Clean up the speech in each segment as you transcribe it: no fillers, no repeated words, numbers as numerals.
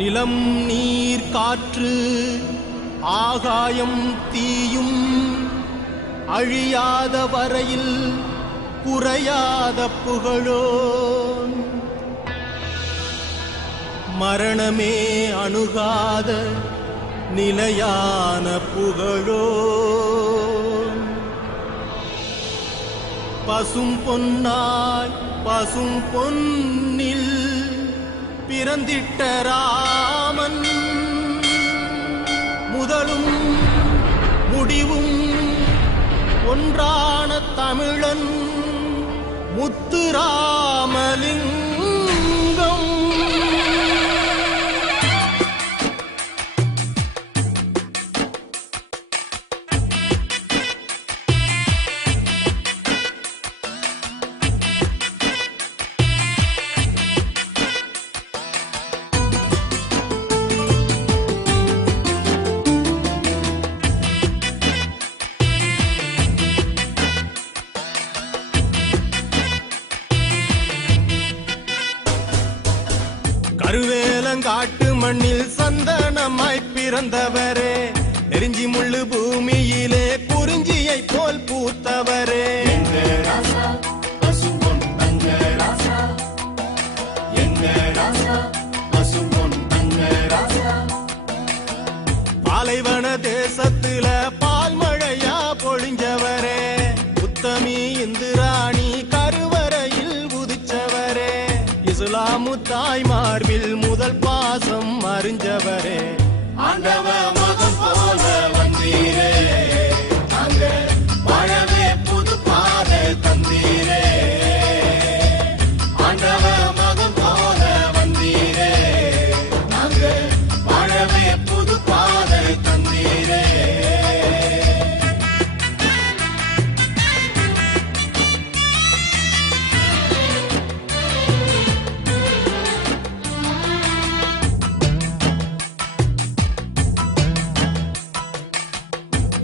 நிலம் நீர் காற்று ஆகாயம் தீயும் அழியாத வரையில் குறையாத புகழோன் மரணமே அணுகாத நிலையான புகழோன் பசும் பொன்னாய் பசும் பொன்னில் பிறந்திட்ட ராமன் முதலும் முடிவும் ஒன்றான தமிழன் முத்துராமலிங்கம். கருவேலங்காட்டு மண்ணில் சந்தனமாய் பிறந்தவரே, நெருஞ்சி முள்ளு பூமியிலே குறிஞ்சியை போல் பூத்தவரே, பாலைவன தேசத்துல பால் மழையா பொழிஞ்சவரே, உத்தமி இந்திராணி கருவறையில் உதிச்சவரே, இஸ்லாமு தாய் மார்பில் முதல் பாசம் அறிஞ்சவரே, ஆண்டவ மகன் போல வந்தீரே, அங்க வாழவே புது பாதை தந்தீரே, ஆண்டவ மகன் போல வந்தீரே, அங்க வாழவே புது பாதை தந்தீரே.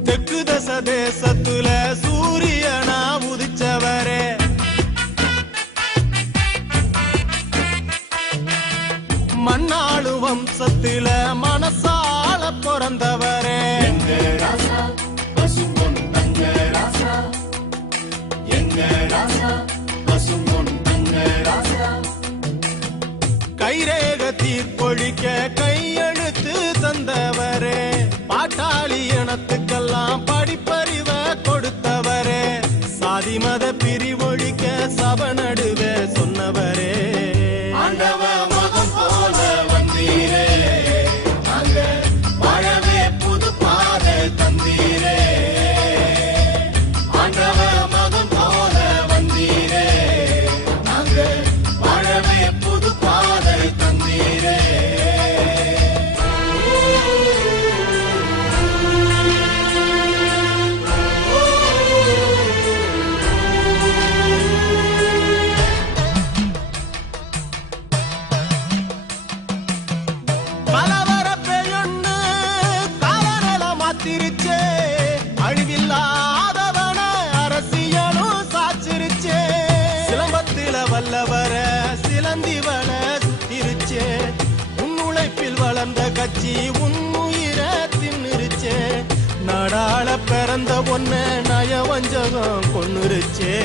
தெற்கு தச தேசத்துல சூரியனா உதிச்சவரே, மண்ணாளு வம்சத்தில மனசால பிறந்தவரே, கைரேக தீர்ப்பொழிக்க கையெழுத்து தந்தவரே, பாட்டாளி இனத்துக்கெல்லாம் படிப்பறிவ கொடுத்தவரே, சாதி மத பிரிவொழிக்க சப நடுவே சொன்னவரே, ஆண்டவ மகன் போல வந்தீரே, அங்க வாழவே புது பாதை தந்தீரே, ஆண்டவ மகன் போல வந்தீரே, அங்க வாழவே புது பாதை தந்தீரே. அழிவில்லாதவன அரசியலும் சாச்சிருச்சே, சிலம்பத்தில வல்லவர சிலந்திவன சுத்திருச்சே, உன்னுழைப்பில் வளர்ந்த கட்சி உன்னுயிர தின்னுருச்சே, நாடாள பிறந்த ஒன்ன நயவஞ்சகம் கொன்னுருச்சே.